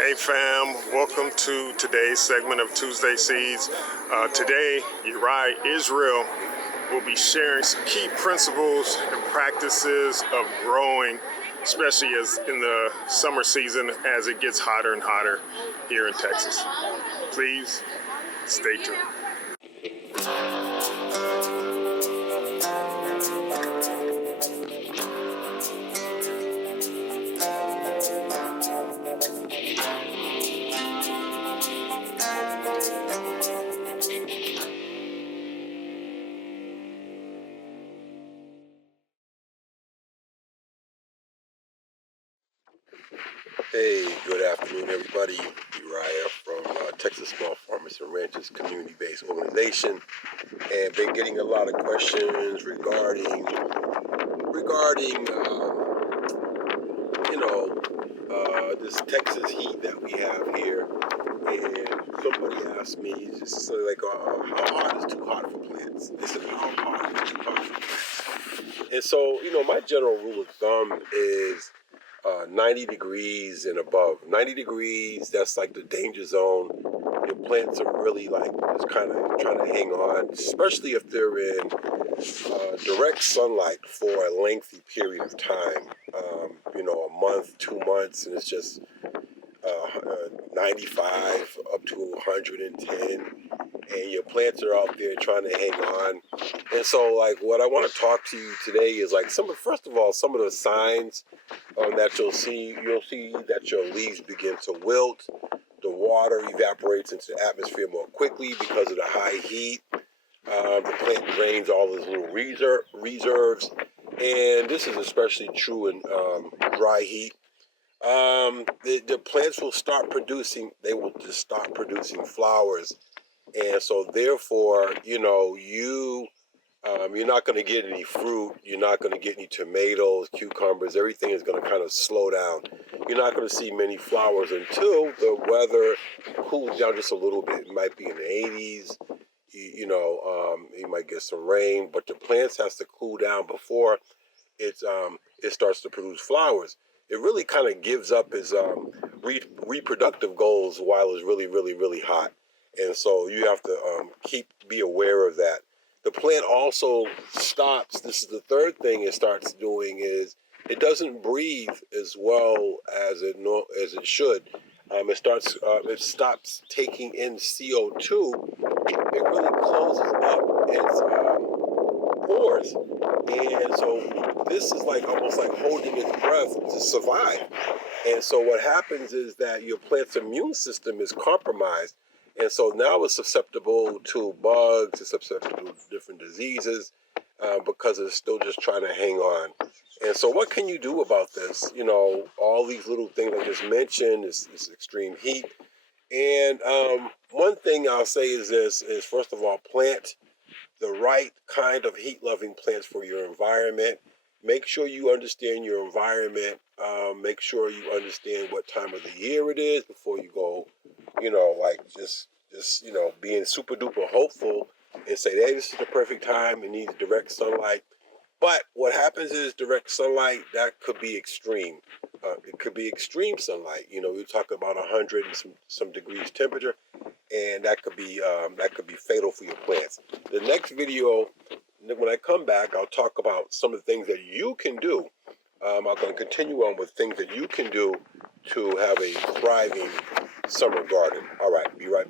Hey fam, welcome to today's segment of Tuesday Seeds. Today, Uriah Israel will be sharing some key principles and practices of growing, especially as in the summer season as it gets hotter and hotter here in Texas. Please stay tuned. Hey, good afternoon, everybody. Uriah from Texas Small Farmers and Ranchers community-based organization, and been getting a lot of questions regarding this Texas heat that we have here. And somebody asked me, just like, how hot is too hot for plants? They said, how hot is too hot for plants? And so, my general rule of thumb is 90 degrees and above. 90 degrees, that's like the danger zone. Your plants are really like just kind of trying to hang on, especially if they're in direct sunlight for a lengthy period of time. A month, 2 months, and it's just 95 up to 110, and your plants are out there trying to hang on. And so, like, what I want to talk to you today is like first of all, some of the signs that you'll see that your leaves begin to wilt. The water evaporates into the atmosphere more quickly because of the high heat. The plant drains all its little reserves, and this is especially true in dry heat. The plants will start producing. They will just start producing flowers, and so therefore, you're not going to get any fruit. You're not going to get any tomatoes, cucumbers. Everything is going to kind of slow down. You're not going to see many flowers until the weather cools down just a little bit. It might be in the 80s. You might get some rain, but the plants has to cool down before it starts to produce flowers. It really kind of gives up its reproductive goals while it's really, really, really hot. And so you have to be aware of that. The plant also stops. This is the third thing it starts doing is it doesn't breathe as well as it should. It stops taking in CO2. It really closes up its pores, and so this is like almost like holding its breath to survive. And so what happens is that your plant's immune system is compromised. And so now it's susceptible to bugs, it's susceptible to different diseases because it's still just trying to hang on. And so what can you do about this? All these little things I just mentioned, this extreme heat. And one thing I'll say is this, is first of all, plant the right kind of heat-loving plants for your environment. Make sure you understand your environment. Make sure you understand what time of the year it is before you go, being super duper hopeful and say, hey, this is the perfect time. It needs direct sunlight. But what happens is direct sunlight, that could be extreme. It could be extreme sunlight. We talk about 100 and some degrees temperature, and that could be fatal for your plants. The next video, when I come back, I'll talk about some of the things that you can do. I'm going to continue on with things that you can do to have a thriving summer garden. All right, be right back.